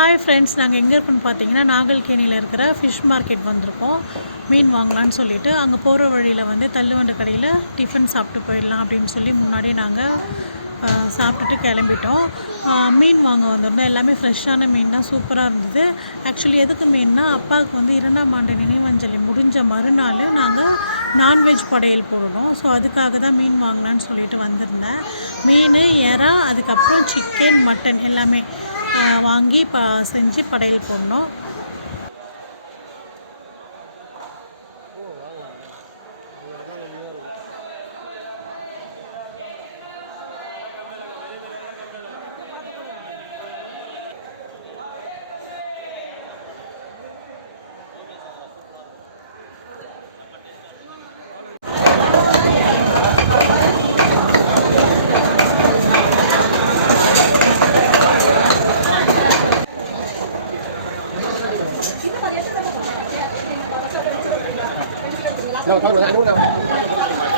Hi friends நாங்கள் எங்கே இருக்கோம்னு பார்த்தீங்கன்னா நாகல்கேணியில் இருக்கிற ஃபிஷ் மார்க்கெட் வந்திருக்கோம். மீன் வாங்கலாம்னு சொல்லிட்டு அங்கே போகிற வழியில் வந்து தள்ளுவண்ட கடையில் டிஃபன் சாப்பிட்டு போயிடலாம் அப்படின்னு சொல்லி முன்னாடியே நாங்கள் சாப்பிட்டுட்டு கிளம்பிட்டோம். மீன் வாங்க வந்திருந்தோம். எல்லாமே ஃப்ரெஷ்ஷான மீன் தான் சூப்பராக இருந்தது. ஆக்சுவலி எதுக்கு மீன்னா அப்பாவுக்கு வந்து இரண்டாம் ஆண்டு நினைவஞ்சலி முடிஞ்ச மறுநாள் நாங்கள் நான்வெஜ் படையல் போடணும். ஸோ அதுக்காக தான் மீன் வாங்கினான்னு சொல்லிட்டு வந்திருந்தேன். மீன் எறா அதுக்கப்புறம் சிக்கன் மட்டன் எல்லாமே. வாங்கி ப செஞ்சு படையல் போடணும். đâu thôi được hai đúng không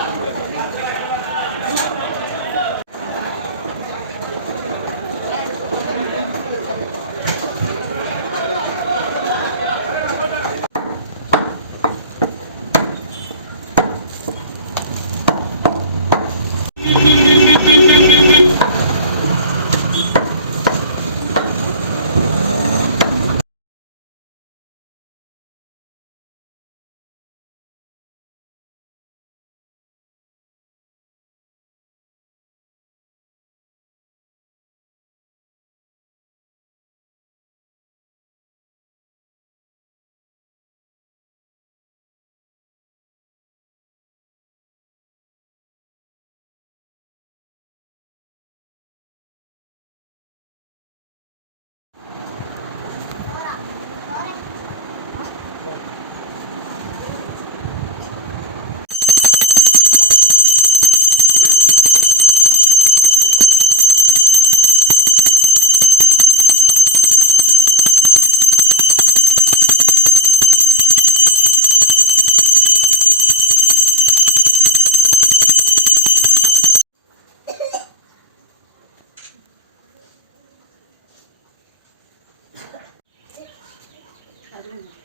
Gracias.